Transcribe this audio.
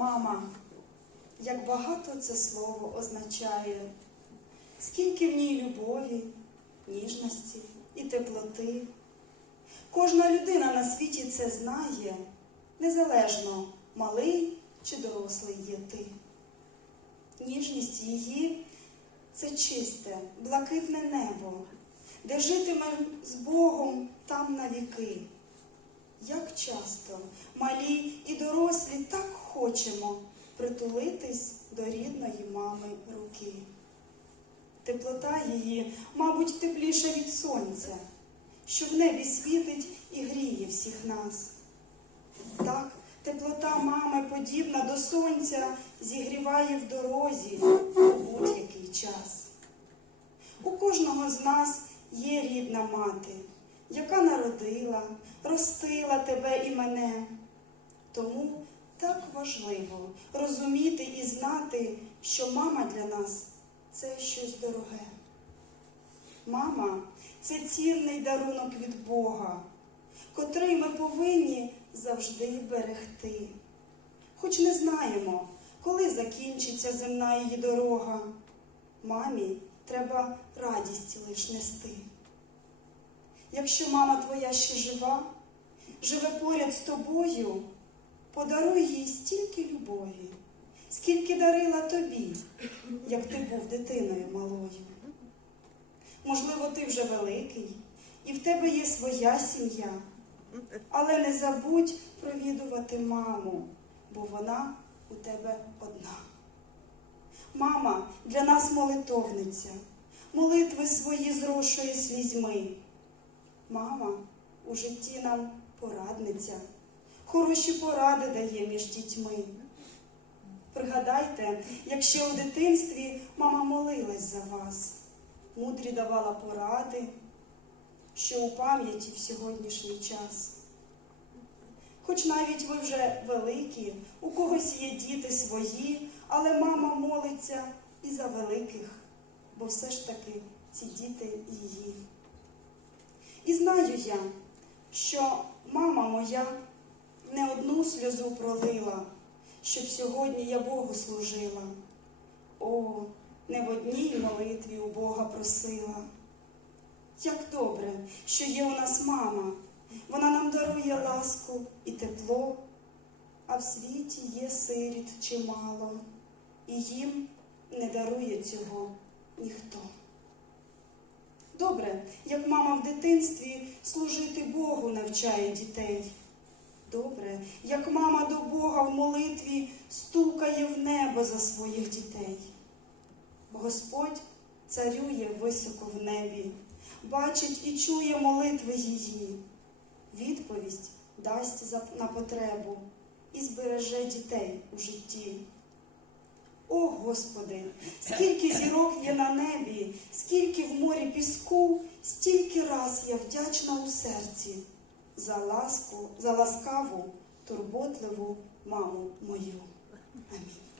Мама, як багато це слово означає, скільки в ній любові, ніжності і теплоти. Кожна людина на світі це знає, незалежно малий чи дорослий є ти. Ніжність її це чисте, блакитне небо, де житиме з Богом там на віки. Як часто малі і дорослі так хочемо притулитись до рідної мами руки. Теплота її, мабуть, тепліша від сонця, що в небі світить і гріє всіх нас. Так, теплота мами, подібна до сонця, зігріває в дорозі у будь-який час. У кожного з нас є рідна мати, яка народила, ростила тебе і мене. Так важливо розуміти і знати, що мама для нас це щось дороге. Мама це цінний дарунок від Бога, котрий ми повинні завжди берегти. Хоч не знаємо, коли закінчиться земна її дорога. Мамі треба радість лиш нести. Якщо мама твоя ще жива, живе поряд з тобою, подаруй їй стільки любові, скільки дарила тобі, як ти був дитиною малою. Можливо, ти вже великий, і в тебе є своя сім'я, але не забудь провідувати маму, бо вона у тебе одна. Мама для нас молитовниця, молитви свої зрошує слізьми. Мама у житті нам порадниця, хороші поради дає між дітьми. Пригадайте, якщо у дитинстві мама молилась за вас, мудрі давала поради, що у пам'яті в сьогоднішній час. Хоч навіть ви вже великі, у когось є діти свої, але мама молиться і за великих, бо все ж таки ці діти її. І знаю я, що мама моя не одну сльозу пролила, щоб сьогодні я Богу служила. О, не в одній молитві у Бога просила. Як добре, що є у нас мама, вона нам дарує ласку і тепло, а в світі є сиріт чимало, і їм не дарує цього ніхто. Добре, як мама в дитинстві служити Богу навчає дітей. Добре, як мама до Бога в молитві стукає в небо за своїх дітей. Господь царює високо в небі, бачить і чує молитви її. Відповідь дасть на потребу і збереже дітей у житті. О Господи, скільки зірок є на небі, скільки в морі піску, стільки раз я вдячна у серці за ласку, за ласкаву, турботливу маму мою. Амінь.